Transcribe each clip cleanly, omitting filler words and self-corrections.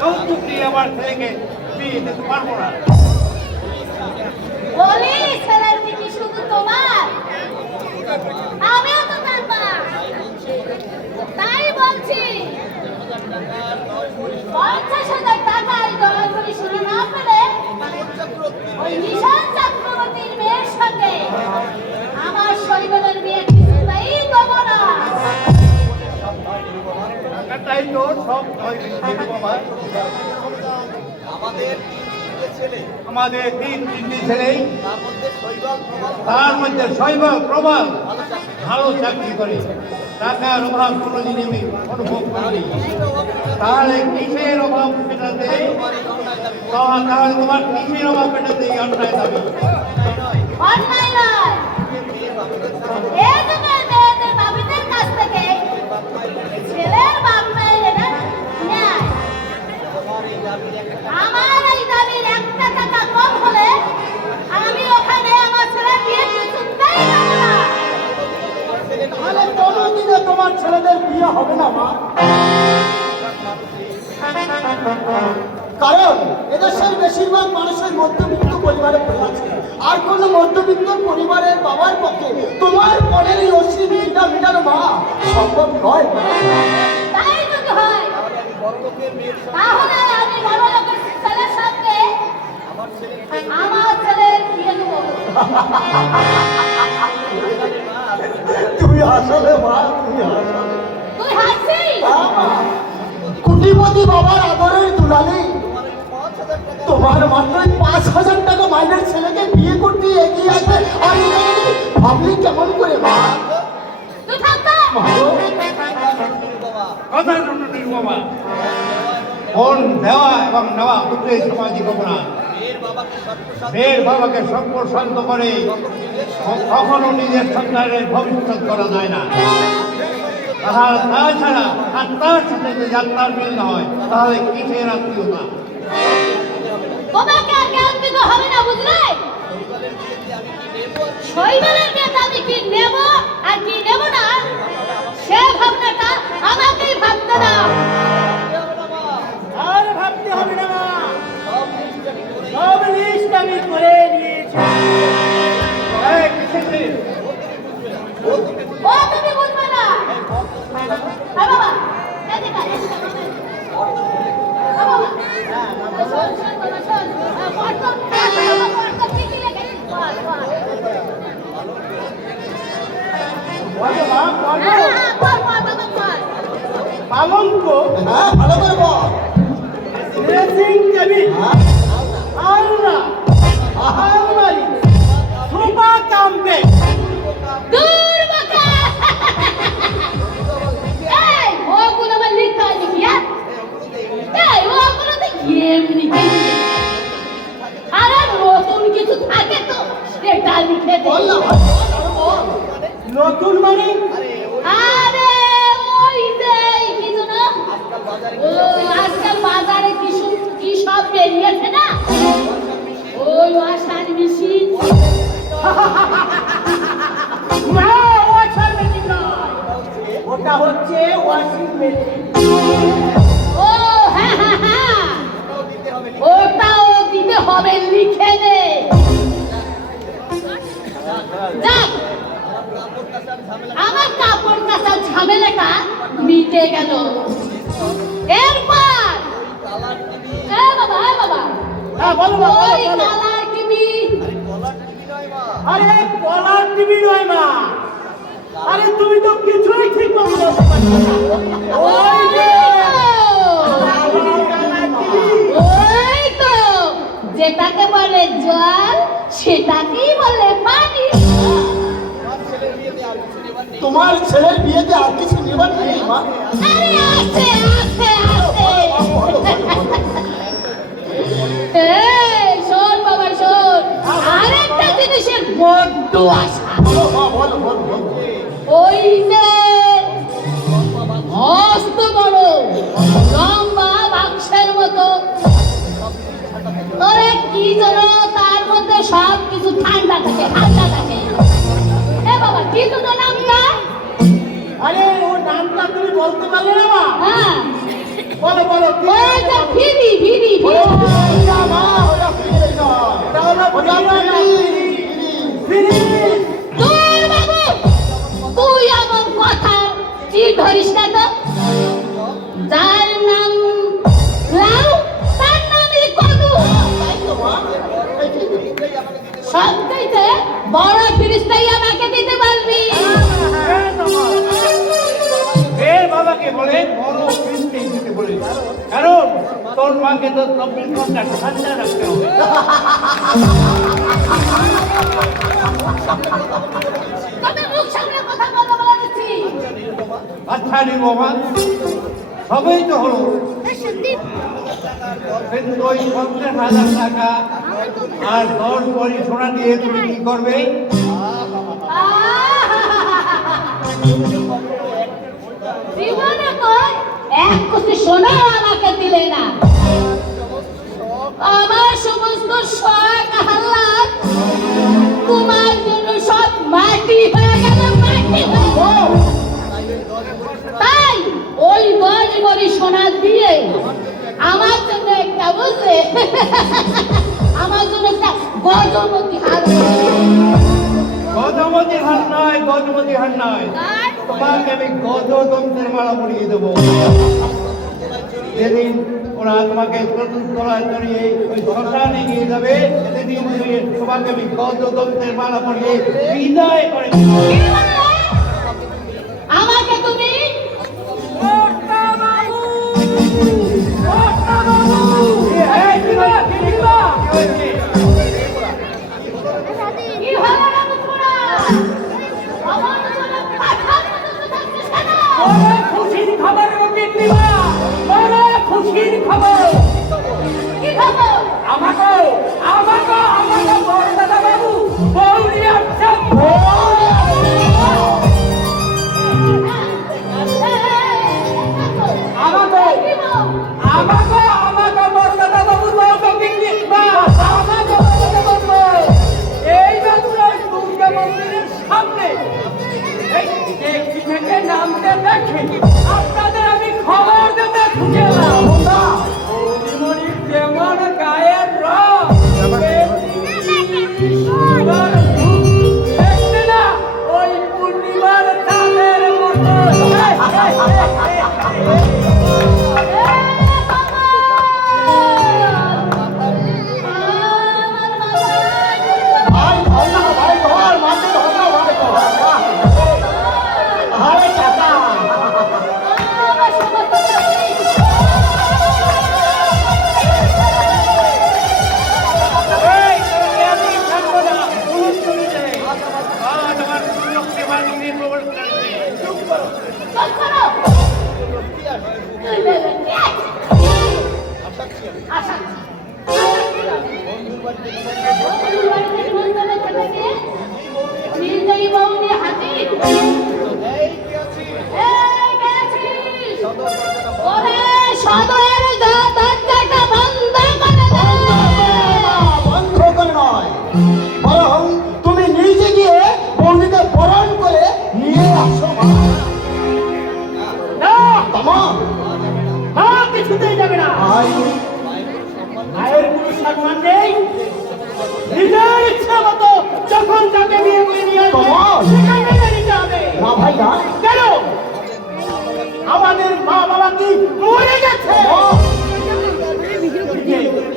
যৌতুক দিয়ে আমার ছেলেকে বিয়ে দিতে পারবো না। বলি ছেলের কি শুধু তোমার? আমিও তো জানবা, তাই বলছি 50,000 টাকায় দয়া করে শুনে না পেলে ওই নিশান চক্রবর্তীর মেয়ের সাথে আমার শৈবনের বিয়ে কিছুতেই দেবো না। টাকাটাই তো সব বাবা। আমাদের তিনটি ছেলে, তার মধ্যে শৈবাল প্রবাল ভালো চাকরি করে, টাকার অভাব কোনোদিন আমি অনুভব করি। তাহলে কিসের অভাব মেটাতে, তাহলে তোমার কিসের অভাব মেটাতে অন্যায় দাবি? অন্যায় নয়, এই যুগের মেয়েদের বাবিদের কাছ থেকে ছেলের বাপ মায়ের এটা ন্যায়। আমার এই দাবির 1 টাকা কম হলে আমি ওখানে আমার ছেলে বিয়ে কিছুতেই দেবো না। তাহলে কোনোদিনে তোমার ছেলেদের বিয়ে হবে না মা, কারণ এদেশের বেশিরভাগ মানুষের মধ্যবিত্ত পরিবারে পড়ে আছে। আর কোনো মধ্যবিত্ত পরিবারের বাবার পক্ষে তোমার পরের এই অশ্লীল মিটা মিটানো মা সম্ভব নয়। তাই যদি হয় তাহলে আমি বড় লোকের ছেলের সঙ্গে আমার ছেলের বিয়ে দেবো। তুমি আসলে মা, তুমি আসলে তুই হাসছিস? কোটিপতি বাবার আদরের দুলালি তোমার মাত্র 5,000 টাকা মাইনের ছেলেকে বিয়ে করতে এগিয়ে আসবে, আর ভাবলি কেমন করে মা? তুই থাকতো কথা শুনুন বাবা, ফোন দেওয়া এবং নেওয়া দুটোই সামাজিক অপরাধ। মেয়ের বাবাকে সম্প্রসারিত করে কখনো নিজের সন্তানের ভবিষ্যৎ করা যায় না। তাছাড়া আত্মার সাথে যদি আত্মার মিল না হয় তাহলে কিসের আত্মীয়তা? তোমাকে আর জ্ঞান দিতে হবে না, বুঝলে? শৈবালের বিয়েতে আমি কি নেব আর কি নেব না সে ভাবনাটা আমাকেই ভাবতে দাও। আর ভাবতে হবে না মা, সব লিস্ট আমি করে নিয়েছি। এই, কিসের জিনিস? ও তুমি বুঝবে না। হ্যাঁ বাবা, এদিকে আয়, এদিকে আয়। হ্যাঁ বাবা, শোন শোন বাবা শোন, পড় তো চিঠি লেখে পড়। বলো মা, বলো। হ্যাঁ পড় বাবা পড়। পালঙ্ক, হ্যাঁ ভালো করে বল। ড্রেসিং টেবিল, আলনা, আলমারি, সোফা কাম বেড। দূর বাবা। এই ওগুলো আমার লিখতে হয় নাকি? এই ওগুলো তো এমনিতেই লিখে। আরে নতুন কিছু থাকে তো সেটা লিখে দে। বল না বল। নতুন মানে? আরে ওই যে কিছু না, ও আজকাল বাজারে কি সব বেরিয়েছে না, ওই ওয়াশার মেশিন। না, ওয়াশিং মেশিন নয়, ওটা হচ্ছে ওয়াশিং মেশিন। ও হ্যাঁ হ্যাঁ হ্যাঁ, ওটাও দিতে হবে, লিখে দে। যাক, আমার কাপড় কাচার ঝামেলাটা মিটে গেল। এরপর বাবা হ্যাঁ বলো মা, বলো, ওই বলো। Colour TV. আরে কলার টিভি নয় মা, আরে তুমি তো কিছুই ঠিক মতো বলতে পারছো না। ওই যে ওই তো যেটাকে বলে জল সেটাকেই বলে পানি। তোমার ছেলের বিয়েতে আর কিছু নেবার নেই মা? আরে আছে আছে আছে। এই শোন বাবা শোন, আরেকটা জিনিসের বড্ড আশা। বলো মা, বলো বলো বলো। ওই যে মস্ত বড় লম্বা বাক্সের মতো, ওরে কি যেন তার মধ্যে সব কিছু ঠান্ডা থাকে ঠান্ডা থাকে। এ বাবা কি যেন নামটা? আরে ওর নামটা তুমি বলতে পারলে না মা? হ্যাঁ বলো বলো কি ওটা ফিরি ফিরি ওরা ফিরি ফিরে না মা, ওরা ফিরে না। ওটা ফিরে। তোর বাবু তুই আমার কথা ঠিক ধরিস না তো যার নাম লাউ তার নামই কদু তাই তো মা। সবচাইতে বড় ফিরিস্তাই আমাকে দিতে পারবি এর বাবাকে বলে বড় কিনতে দিতে বলে কারণ তোর মাকে তো 24 ঘন্টা ঠান্ডা রাখতে হবে তবে মুখ সামনে কথা বলা বলা দিচ্ছি আচ্ছা নির্মমা সবই তো হলো কিন্তু ওই 50,000 টাকা আর 10 ভরি সোনা দিয়ে তুমি কি করবে জীবনে কই এক কোটি সোনা আমাকে দিলে না আমার সমস্ত শখ আহ্লাদ তোমার জন্য সব মাটি হয়ে গেল মাটি হয়ে গেল। তাই ওই 10 ভরি সোনা দিয়ে আমার জন্য একটা বুঝলে আমার জন্য একটা গজমতি হার গজমতি হার নয় গজমতি হার নয় তোমাকে আমি গজতন্ত্রের মালা পরিয়ে দেবো যেদিন ওরা তোমাকে তোলায় চড়িয়ে ওই শ্মশানে নিয়ে যাবে সেদিন তোমাকে আমি গজতন্ত্রের মালা পরিয়ে বিদায় করে দেবো। কি বললে? আমাকে তুমি কি হলো না বুঝবোনা? আমার জন্য পাঠার মতো তো থাকছিস কেন? খুশির খবর রকিব দিবা বড় খুশির খবর কি খবর? আমাকে বড় দাদা বাবু বৌরি আসছে আমাকে বড় দাদা বাবু রকিব দিবা আমাকে বড় দাদা বাবু এই মাত্র দুর্গা মন্দিরের সামনে এই ট্যাক্সি থেকে নামতে দেখে আপনাদের আমি খবর দিতে ঢুকেলাম বৌদিমণির যেমন গায়ের রং সুন্দর রূপ, দেখতে না ওই পূর্ণিমার চাঁদের মতো ভাই ধর না, ভাই ধর, মাকে ধর না, ভাই ধর। আরে কাকা। এই, তোকে আমি ছাড়বো না, পুলিশ চলে যায়। আজ আমার সুরক্ষে বাহিনী প্রবেশ করেছে। চুপ করো। নির্দয়ী বউনি হাজির ওরে সদয়ের দরজাটা বন্ধ করে দে বন্ধ করে নয়, বরং তুমি নিজে গিয়ে বৌদিকে বরণ করে নিয়ে আসো মা। না তামাম। মা কিছুতেই যাবে না ভাই মায়ের কোনো সম্মান নেই নিজের ইচ্ছা মতো যখন তাকে বিয়ে করে নিয়ে আসবে তোমার? সেখানে মেনে নিতে হবে না ভাই না। কেন আমাদের মা বাবা কি মরে গেছে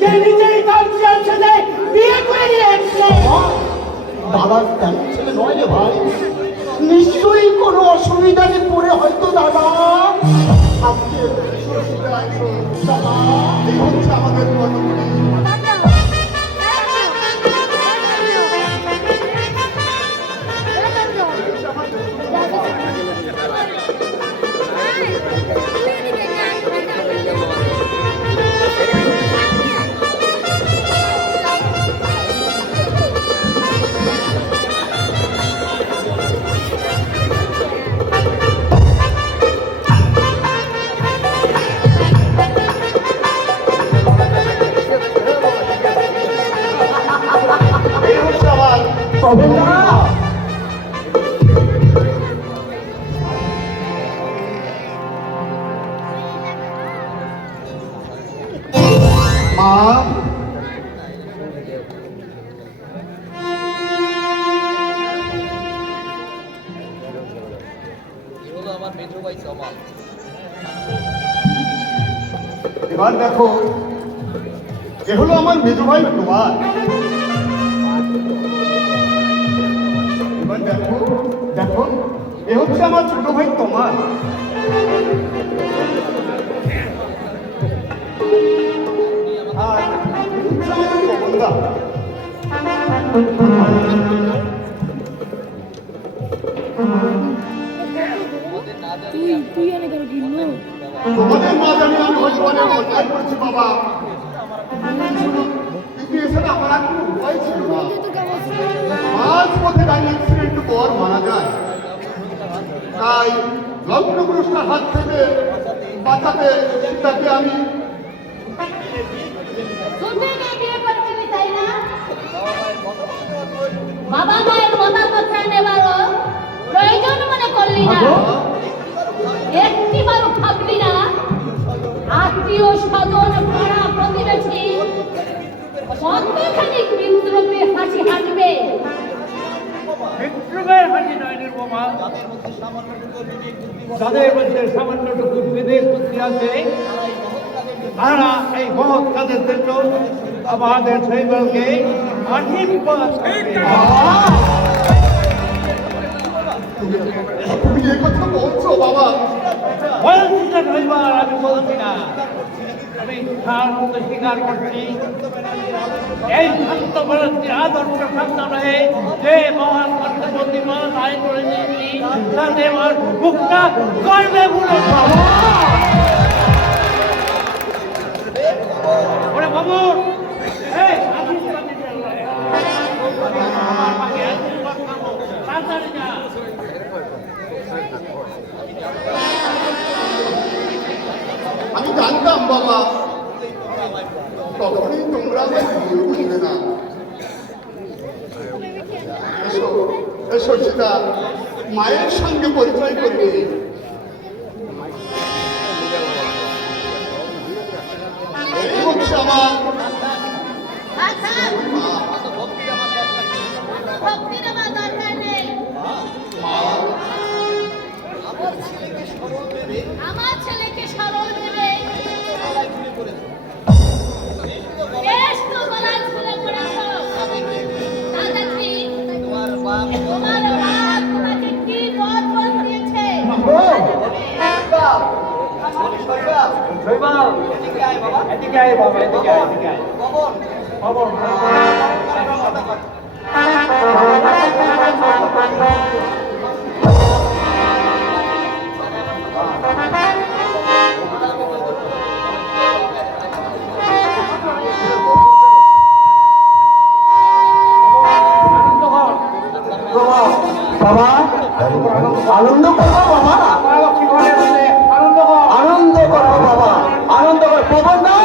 যে নিজেরই কাজ চলছে যে বিয়ে করে নিয়ে এসছে দাদার তেমন ছেলে নয় রে ভাই, নিশ্চয়ই কোনো অসুবিধাতে পড়ে হয়তো দাদা আজকে দাদা এই হচ্ছে আমাদের কর্মগুলি। মা এবার দেখো এ হলো আমার মেজো ভাই তোমার। এবার দেখো দেখো এ হচ্ছে আমার ছোট ভাই তোমার। আর এ হচ্ছে আমার কমলদা। তোমাদের মা জানি আমি হয়তো অনেক অন্যায় করেছি বাবা, কিন্তু এছাড়া আমার আর কোনো উপায় ছিল না। মাঝ পথে গাড়ি অ্যাক্সিডেন্ট পর মারা যায়, তাই লগ্নপুরুষটার হাত থেকে বাঁচাতে তাকে আমি শুনতে গিয়ে বিয়ে করেছিলি তাই না? বাবা মায়ের মতামতটা নেবারও প্রয়োজন মনে করলি না, একটিবারও ভাবলি না আত্মীয় স্বজন পাড়া প্রতিবেশী কতখানি বিদ্রোহে হাসি হাসবে। বিদ্রোহের হাসি নয় নির্মমা, যাদের মধ্যে সামান্যটুকু বিবেক বুদ্ধি আছে তারা এই মহৎ কাজের জন্য আমাদের শৈবলকে আশীর্বাদ করবে। তুমি এ কথা বলছো বাবা? বলছি না শৈবল, আমি বলছি না, আমি সাধারণত স্বীকার করছি এই শান্ত বলছি আদর্শ শান্ত নহে যে মহান কর্তব্যমন আয় করে দিয়েছি তাতে আমার মুখটা গর্বে ভুলে ওরে বাবু এই আশীর্বাদ দিতে আমার পাখি আশীর্বাদ খাবো তাড়াতাড়ি যা। আমি জানতাম বাবা তখনই তোমরা আমার বিয়ে বুঝবে না। এসো এসো সীতা, মায়ের সঙ্গে পরিচয় করবে। এই হচ্ছে আমার আচ্ছা, ভক্তির আমার দরকার নেই। আমার ছেলেকে সরল দেবে। বেশ তো গলায় ঝুলে পড়েছো। দাদাজি, তোমার বাপ তোমাকে কি বরপণ দিয়েছে? শৈবল এদিকে আয় বাবা, এদিকে আয়, এদিকে আয়। খবর বাবা আনন্দ করবো বাবা, আনন্দ করবো বাবা, আনন্দ করবো পবন না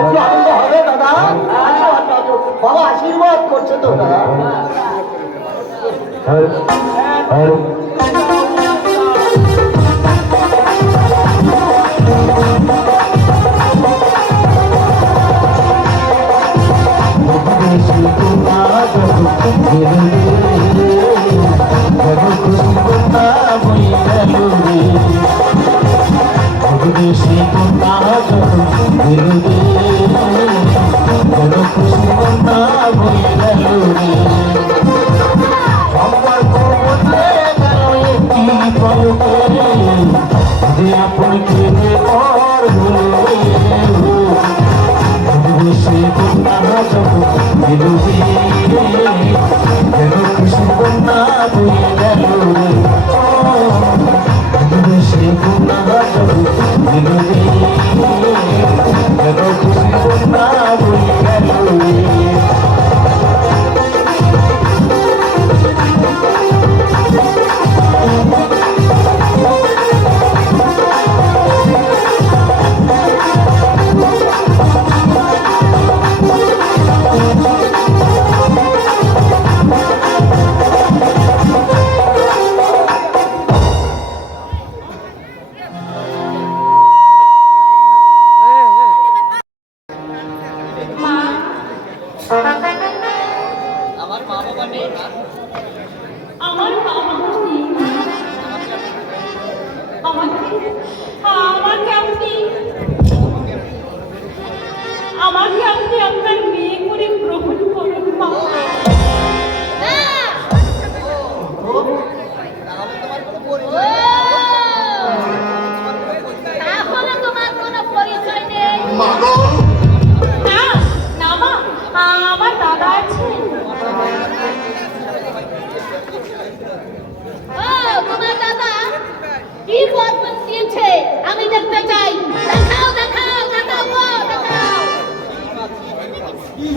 একটু আনন্দ হবে দাদা। আচ্ছা আচ্ছা বাবা আশীর্বাদ করছে তো দাদা। খুশি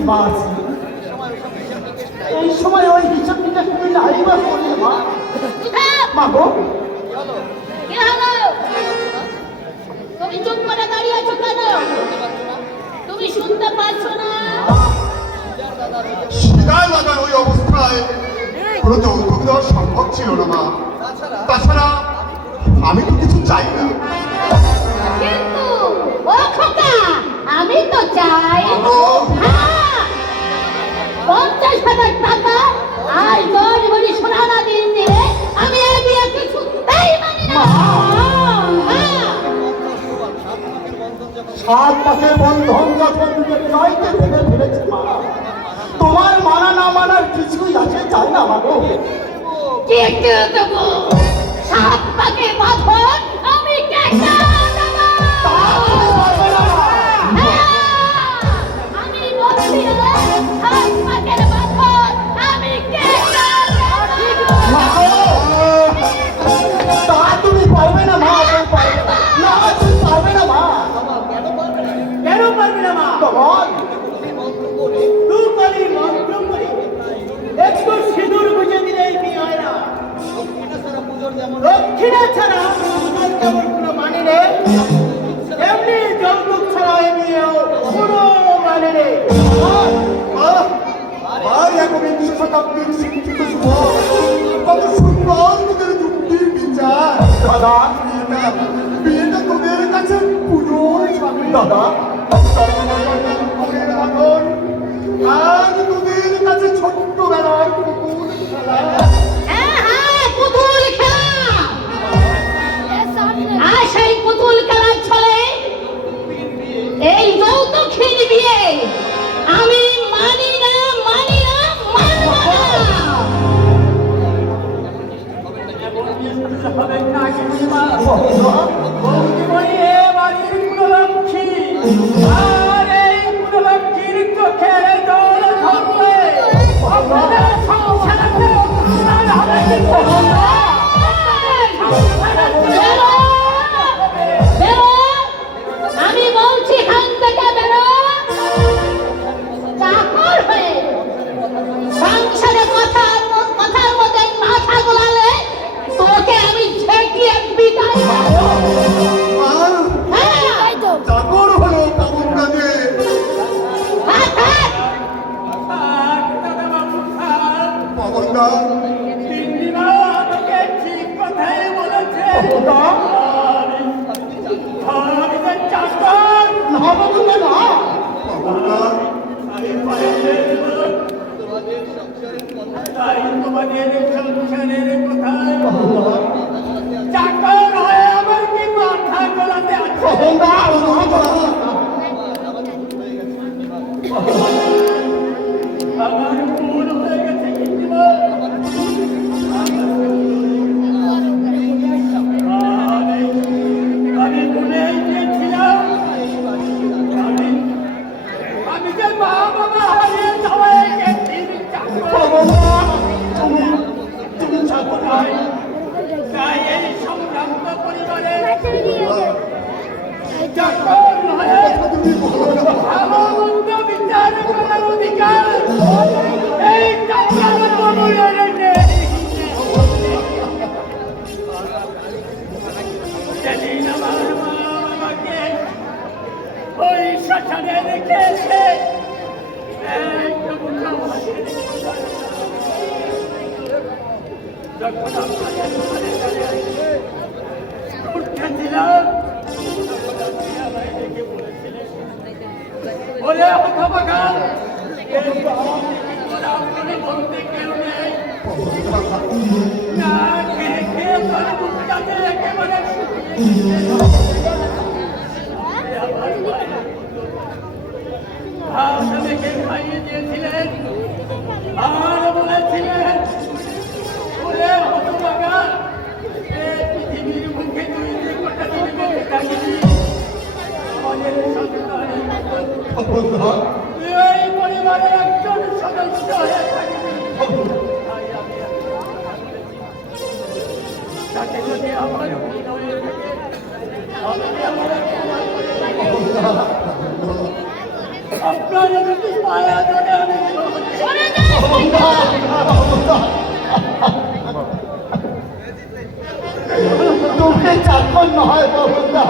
মারছি এই সময় ওই হিসাব নিকাশ তুমি নাই বা করলে মা চুপ! মা গো কি হলো? তুমি চুপ করে দাঁড়িয়ে আছো কেন? তুমি শুনতে পাচ্ছ না? শিকার লাগার ওই অবস্থায় কোনো যৌতুক দেওয়া সম্ভব ছিল না মা। তাছাড়া আমি তো কিছু চাই না। কিন্তু ও খোকা, আমি তো চাই। ও। হ্যাঁ, 50,000 টাকা আর 10 ভরি সোনা না দিন দিয়ে আমি এই বিয়ে কিছুতেই মানি না। হ্যাঁ। 7 মাসের বন্ধন যখন নয়কে ভেঙে ফেলেছে মা তোমার মানা না মানার কিছুই আছে চাই না মা গো কেটে দেবো 7 পাকে বাঁধন আমি কেটে দেবো। হ্যাঁ, আমি বলছি রে, 7 পাকের বাঁধন আমি কেটে দেবো। তা তুমি পারবে না মা তুমি পারবে না। না তুমি পারবে না মা কেন পারবি না মা? তোমার তুই বলি মন্ত্র করি একটু সিঁদুর বুঝে দিলেই বিয়ে হয় না। দক্ষিণা ছাড়া পুজোর যেমন কোনো মানে নেই, এমনি যৌতুক ছাড়া এই বিয়েও কোনো মানে নেই। আর একবিংশ শতাব্দীর শিক্ষিত যুবক কত সুন্দর তোদের যুক্তির বিচার। দাদা বিয়েটা তোদের কাছে পুজোর সামনে দাদা তোদের আগুন আজ তোদের কাছে ছোট্ট বেলার পুতুল খেলা। হ্যাঁ, হ্যাঁ, পুতুল খেলা। আর সেই পুতুল খেলার ছলে এই যৌতুকহীন বিয়ে আমি মানি না, মানি না, মানব না। হবে না কিংবা বৌদিমণি এ বাড়ির কুললক্ষ্মী। আর এই কুললক্ষ্মীর চোখের জল ঝরলে আপনাদের সংসারেতে উন্নয়ন হবে কিন্তু। বেরো! বেরো! আমি বলছি এখান থেকে বেরো। চাকর হয়ে সংসারে কথার মধ্যে মাথা গোলালে তোকে আমি ঝেঁটিয়ে বিদায় করব। আর হ্যাঁ, চাকর হলো পাবন কাজে হাত, হাত। আর দাদাবাবু স্যার, পাবনদা দিদিমা আমাকে ঠিক কথাই বলেছে। আমি তো চাকর। না বাবু না না পাবনদা আমি পায়ের লোক। তাই তোমাদের সংসারের কোথায় চাকর হয়ে আমার কি মাথা গলাতে আছে? আমার ভুল হয়ে গেছে দিদিমা। আমি ভুলেই গিয়েছিলাম। আমি যে মা বাবা হারিয়ে সবাই গেছি চাকর। তুমি চাকর তাই তাই এই সম্ভ্রান্ত পরিবারে চাকর হয়ে ভালো মন্দ বিচার করার অধিকার এই চাকর বাবুদের নেই। সেদিন আমার মা আমাকে ওই শ্মশানে রেখেছে। যখন আপনাদের ঘরে উঠেছিলাম আমায় ডেকে বলেছিলেন, বলে হতভাগা বলতে কেউ নেই, না খেয়ে খেয়ে তোর বুকটাকে একেবারে শুকিয়ে ভাত মেখে খাইয়ে দিয়েছিলেন আর বলেছিলেন, বলে হতভাগা এই পৃথিবীর মুখে তুই যে কটা দিন বেঁচে থাকিবি আমাদের সন্তানের মতো তুই এই পরিবারের একজন সদস্য হয়ে থাকবি। তাই আমি তাকে যদি আমার ভুল হয়ে থাকে আমি আমার ক্ষমা করে দেব। আপনারা যদি মায়া ধরে আমি সরে যান। তুমি চাকর নয় বাবুদা,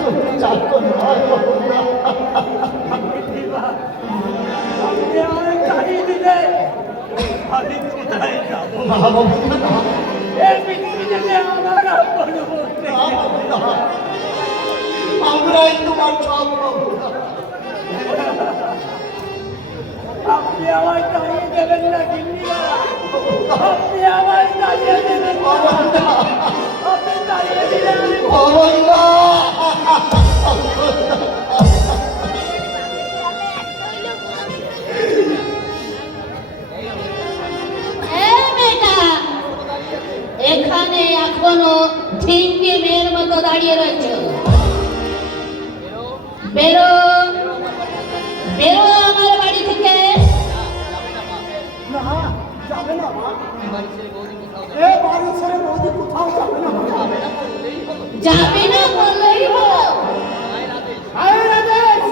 তুমি চাকর নয় বাবুদা। আপনি আমাকে তাড়িয়ে দিলে আমি কোথায় যাবো? না বাবুদা, না, এই পৃথিবীতে আমার আর কোনো বন্ধু না নেই। বাবুদা। আমরাই তোমার সব বাবুদা। আপনি আমায় তাড়িয়ে দেবেন না গিন্নিরা, আপনি আমায় তাড়িয়ে দেবেন না। আপনি তাড়িয়ে দিলে আমি বাবুদা, এই মেয়েটা এখানে এখনো ঝিঙ্গি মেয়ের মতো দাঁড়িয়ে রয়েছে। বেরো, বেরো আমার বাড়ি থেকে। না যাবে না মা, এ বাড়ি ছেড়ে বৌদি কোথাও যাবে না মা। যাবে না বললেই হলো। আয়ের আদেশ,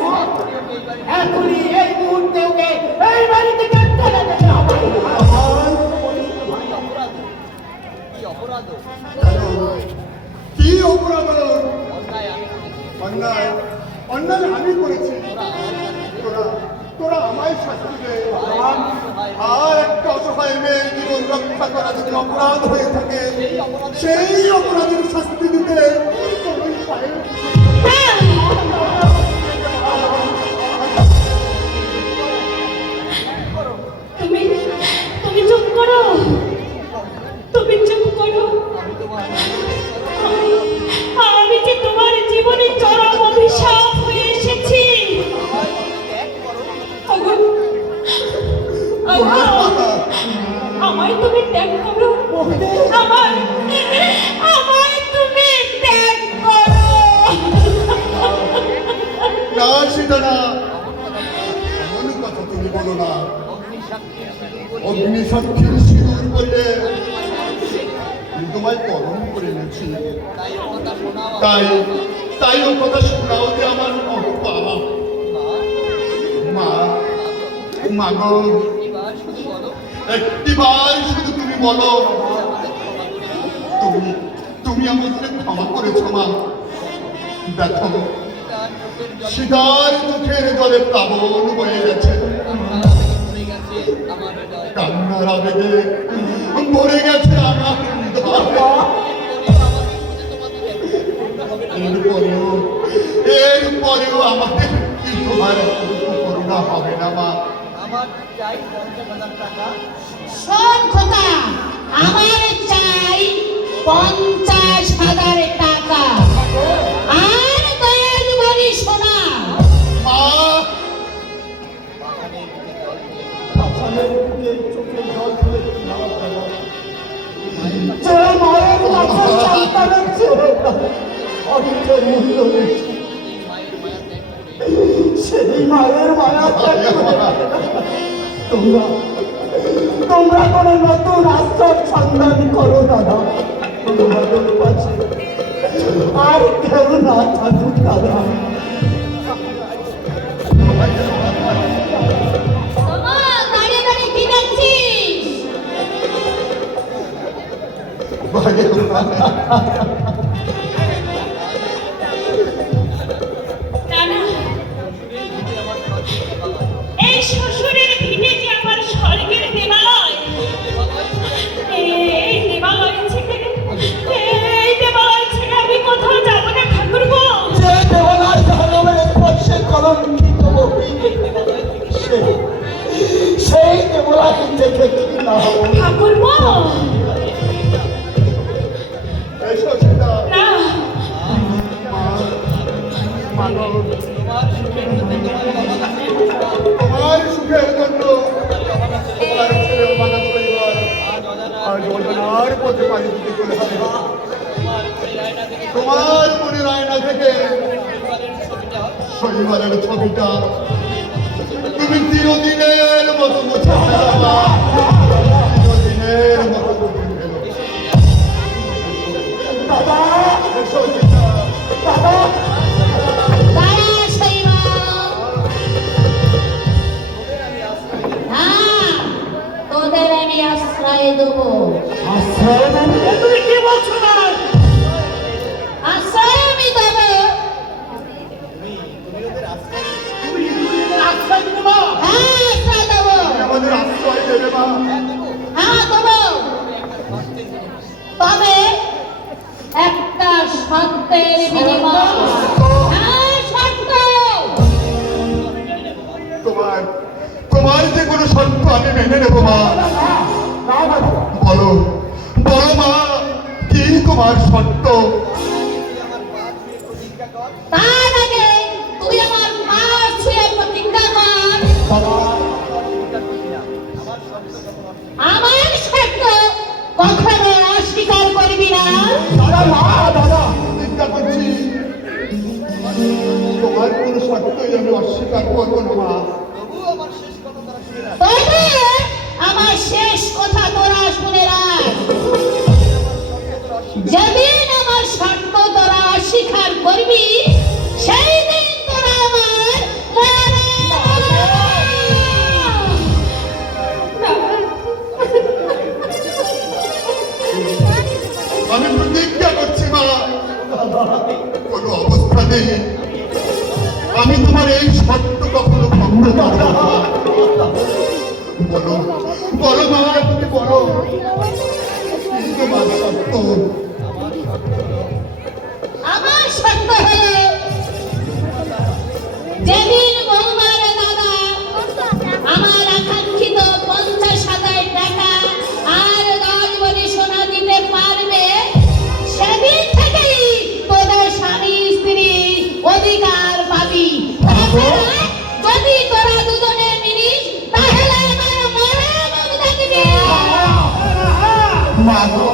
এখনই এই মুহূর্তে ওকে এই বাড়ি থেকে টেনে নিয়ে যাও। কি অপরাধ হলো? অন্যায় অন্যায় আমি করেছি। তোরা আমায় শাস্তি দে। আর একটা অসহায় মেয়ের জীবন রক্ষা করা যদি অপরাধ হয়ে থাকে, সেই অপরাধের শাস্তি দিতে তোর পায়ে তুমি তুমি চুপ করো, তুমি চুপ করো। আমি যে তোমার জীবনে চরম অভিশাপ হয়ে এসেছি। ওগো, ওগো, আমায় তুমি ত্যাগ করো, আমায় আমায় তুমি ত্যাগ করো। না, সেটা না, এমন কথা তুমি বলো না। অগ্নিসাক্ষীর সিঁদুর করলে আমি তোমায় করণ করে নিয়েছি। তাই তাই ও কথা শোনাও যে আমার পাপ। মা, মা গো, একটিবার শুধু তুমি বলো, তুমি তুমি আমাদের ক্ষমা করেছো মা। দেখো, সীতার চোখের জলে প্লাবন বয়ে গেছে, কান্নার আবেগে মরে গেছে আমার হৃদয়। এরপরেও আমাদের কি তোমার এতটুকু করুণা হবে না মা? শোন খোকা, আমার চাই 50,000 টাকা আর দয়াল বাড়ি সোনা। মা, আসামের বুকে চোখে জল ফেলে কি লাভ হবে? যে মায়ের কাছে সন্তানের চেয়ে অর্থের মূল্য বেশি, সেই মায়ের মায়া ত্যাগ করে তোমরা তোমরা কোনো নতুন আশ্রয় সন্ধান করো দাদা। তোমাদের কাছে আর কেউ না থাকুক দাদা। ওমা, দাঁড়িয়ে দাঁড়িয়ে কি দেখছিস? না, না, এই শ্বশুরের ভিটে যে আমার স্বর্গের দেবালয়। এই দেবালয় ছেড়ে আমি কোথাও যাব না ঠাকুরপো। যে দেওয়ালার ধর্মের স্পর্শে কলঙ্কিত হই, সেই দেওয়ালাকে দেখে কি না হবে? ঠাকুরপো, এসো সীতা। না, তোমার সুখের জন্য তোমার ছেলে মানব পরিবার আজ অজানার পথে পাড়ি দিতে চলেছে। তোমার মনের আয়না থেকে শনিবারের ছবিটা তুমি চিরদিনের মতো মুছে ফেলো মা। চিরদিনের মতো মুছে ফেলো। দাদা, এসো সীতা। দাদা, দাঁড়া শৈবা। দেবো। আশ্রয় মানে তুমি কি বলছো না? আশ্রয় আমি দেবো। আশ্রয় দিতে মা? হ্যাঁ, আশ্রয় দেবো। আমাদের আশ্রয় দেবে মা। হ্যাঁ, দেবো। তবে একটা শর্তের বিনিময়। হ্যাঁ, শর্ত। তোমার যে কোনো শর্ত আমি মেনে নেবো মা। বলো বলো মা, কি তোমার শর্ত? তার আগে তুই আমার পা ছুঁয়ে প্রতিজ্ঞা কর, আমার শর্ত কখনো অস্বীকার করবি না। চিন্তা করছি তোমার কোনো শর্তই আমি অস্বীকার করবো না মা। তবে আমার শেষ কথা তোরা শুনে রাখ, যেদিন আমার শর্ত তোরা অস্বীকার করবি সেই দিন তোরা আমার আমি প্রতিজ্ঞা করছি মা, কোনো অবস্থাতেই আমি তোমার এই শর্ত কখনো ভঙ্গ করবো না। বলো বলো মা, তুমি বলো কি তোমার শর্ত? আমার শর্ত হলো, যেদিন বৌমার দাদা আমার আকাঙ্ক্ষিত 50,000 টাকা আর 10 ভরি সোনা দিতে পারবে, সেদিন থেকেই তোদের স্বামী স্ত্রী অধিকার পাবি। তাছাড়া যদি তোরা দুজনে মিলিস তাহলে আমার মনে মুখ দেখবি। মা গো,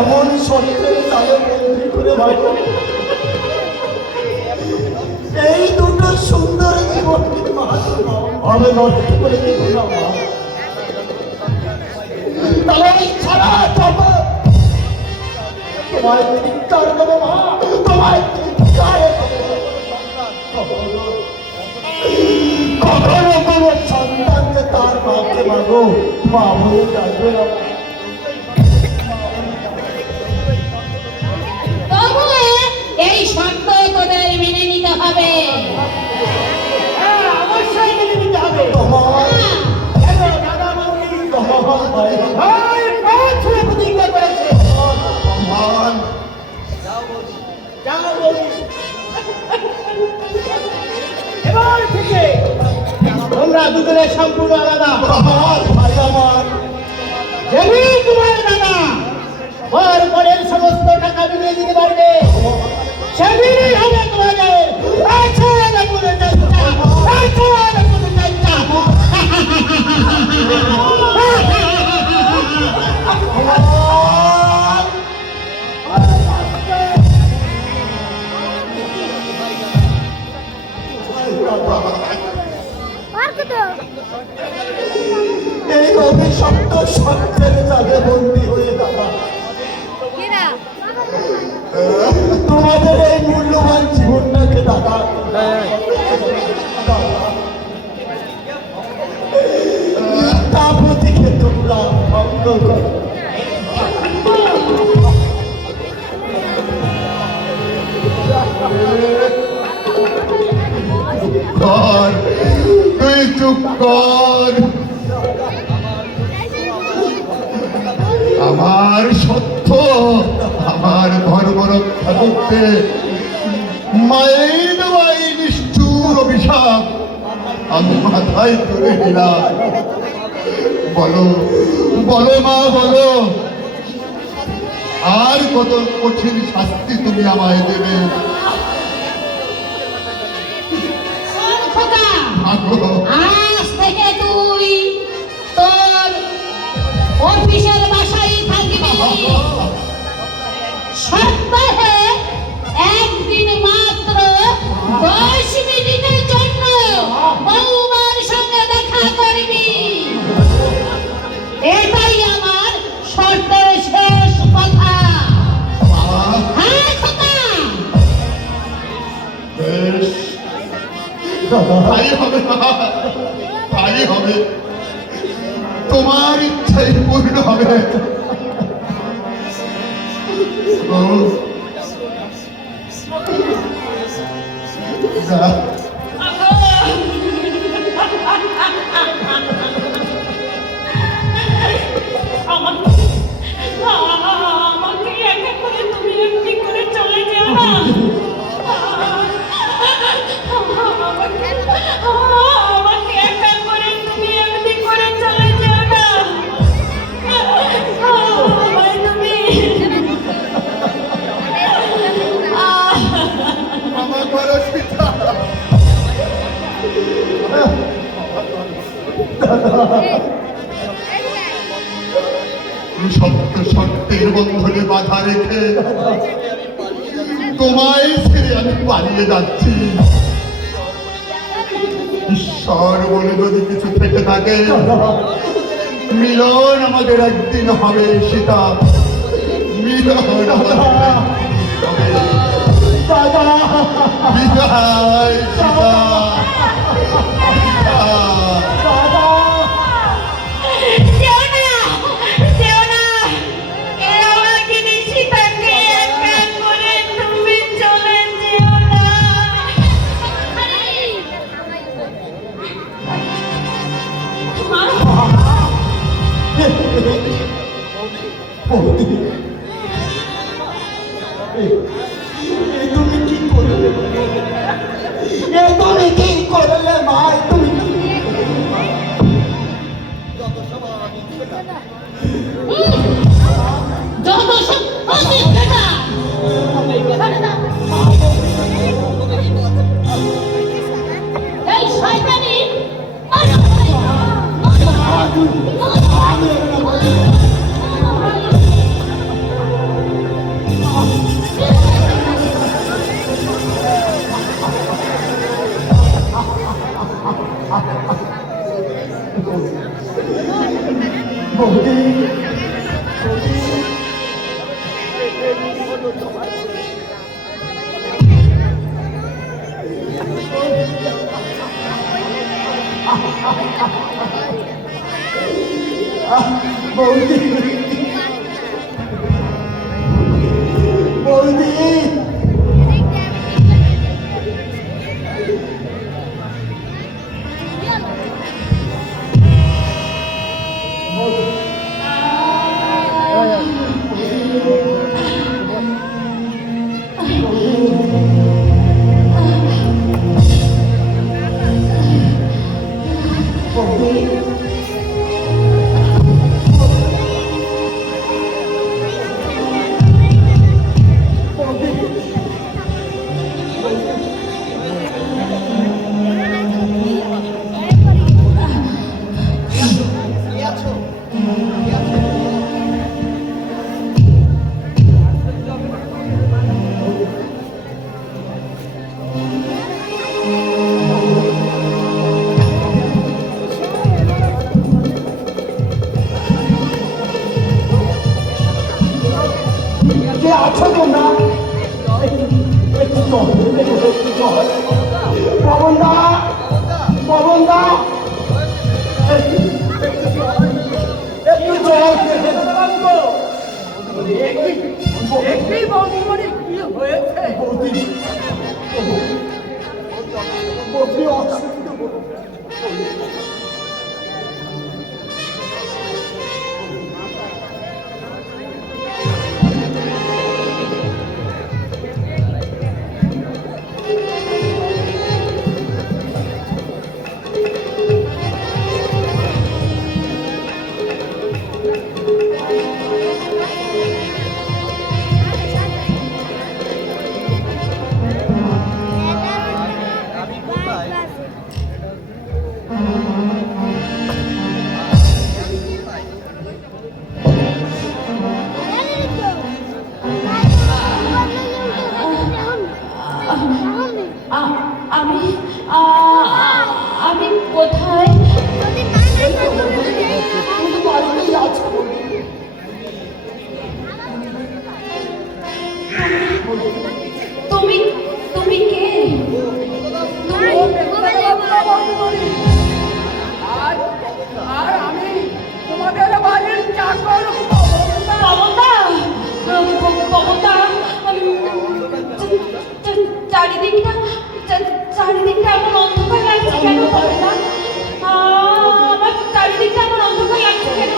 এমন শরীরের তালে বন্দি করে রাখো। এই দুটো সুন্দর জীবনকে আমি নষ্ট করে দেব না মা। তাহলে এই ছাড়া যাবো তোমায় চিৎকার দেবো মা, তোমায় চিৎকার কখনো কোনো সন্তানকে তার মাকে মাগো মা বলে ডাকবে না। তবুও এই শর্ত তোদের মেনে নিতে হবে। হ্যাঁ, অবশ্যই মেনে নিতে হবে। তোমার দাদা বৌদি তোমার ভাই পা ছুঁয়ে প্রতিজ্ঞা করেছে। মান যাও বৌদি। এবার থেকে তোমরা দুজনে সম্পূর্ণ আলাদা। আমার ভাই আমার যেদিন তোমার দাদা ওর পরের সমস্ত টাকা মিলিয়ে দিতে পারবে, সেদিনই হবে তোমাদের আছাড়া করে যাত্রা, আছাড়া করে যাত্রা। এই অভিশপ্ত সত্যের জালে বন্দী হয়ে দাদা তোমাদের এই মূল্যবান জীবনটাকে দাদা তা প্রতীকে তোমরা ভঙ্গ করো। কর, তুই চুপ কর। আমার সত্য, আমার ধর্ম রক্ষা করতে মায়ের দেওয়াই নিষ্ঠুর অভিশাপ আমি মাথায় তুলে নিলাম। বলো বলো মা, বলো আর কত কঠিন শাস্তি তুমি আমায় দেবে? শোন খোকা, ভাগো। আজ থেকে তুই তোর অফিসের বাসায় থাকবি। সপ্তাহে একদিন মাত্র 10 মিনিটের জন্য বৌমার সঙ্গে দেখা করবি। এটাই আমার শর্তের শেষ কথা। হ্যাঁ খোকা, বেশ হবে, তোমার ইচ্ছাই পূর্ণ হবে। ও, যা। আমাকে একা করে তুমি এমনি করে চলে যেও না। আমাকে একা করে তুমি এমনি করে চলে যেও না। আমায় তুমি ক্ষমা করো সীতা। সত্য সত্যের বন্ধনে বাধা রেখে তোমায় ছেড়ে আমি পালিয়ে যাচ্ছি। ঈশ্বর বলে যদি কিছু থেকে থাকে, মিলন আমাদের একদিন হবে সীতা, মিলন আমাদের একদিন হবে। বিদায় সীতা, যেও না, যেও না। এই অভাগিনী সীতাকে একা করে তুমি চলে যেও না। মা, তুমি কি করলে? তুমি কি করলে মা? তুমি যত সব অতীত বেটা। এই শয়তানি বৌদি, বৌদি, বৌদি, কে আছো তোমরা? একটু চল, একটু চল। পবনদা, পবনদা, একটু চল। একটি বঙ্গমণি কি হয়েছে? বৌদি, বৌদি অসুস্থ। Bye. পড়না আমার চারিদিকটা আমার অন্ধকার লাগছে কেন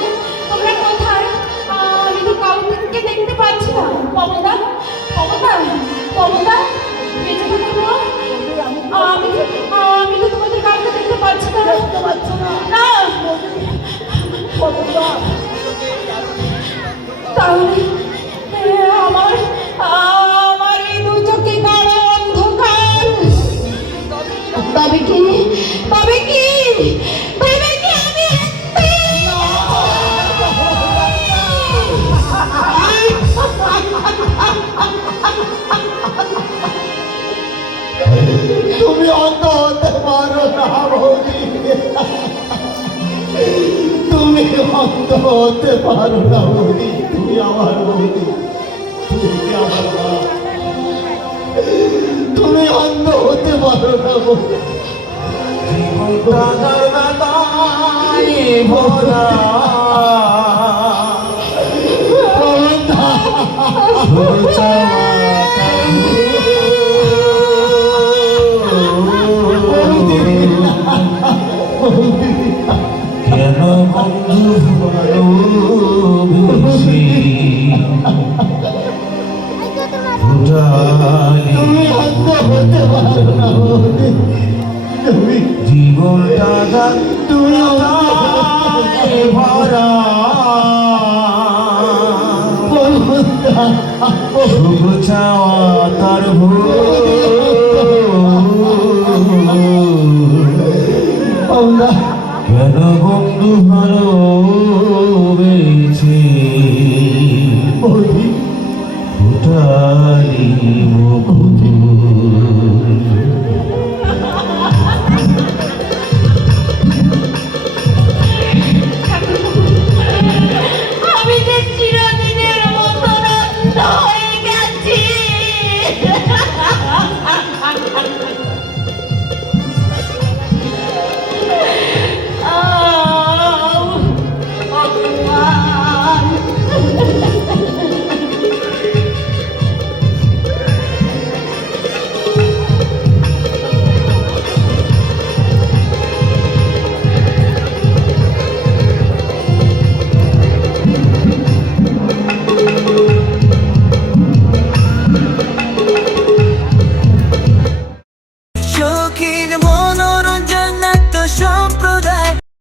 তোমরা কোথায় আমি তো কাউকে দেখতে পাচ্ছি না পবনদা পবনদা পবনদা বেঁচে থাকো তো আমি আমি তো তোমাদের কাউকে দেখতে পাচ্ছি না না তাহলে আমার আমার এই দু চোখে গাঢ় অন্ধকার তবে কি তবে কি তবে কি আমি তুমি অন্ধ হতে পারো না বৌদি, তুমি অন্ধ হতে পারো না বৌদি, তুমি আমার বৌদি, তুমি আমার মা, তুমি অন্ধ হতে পারো না বৌদি। দাদার দাদাই ভরা কেন বন্ধু ভালোবেসে তুমি অন্ধ হতে পারো না বৌদি, তুমি জীবন দাদা তুমি ভরা শুভ চাওয়া তার আমরা কেন বন্ধু ভালো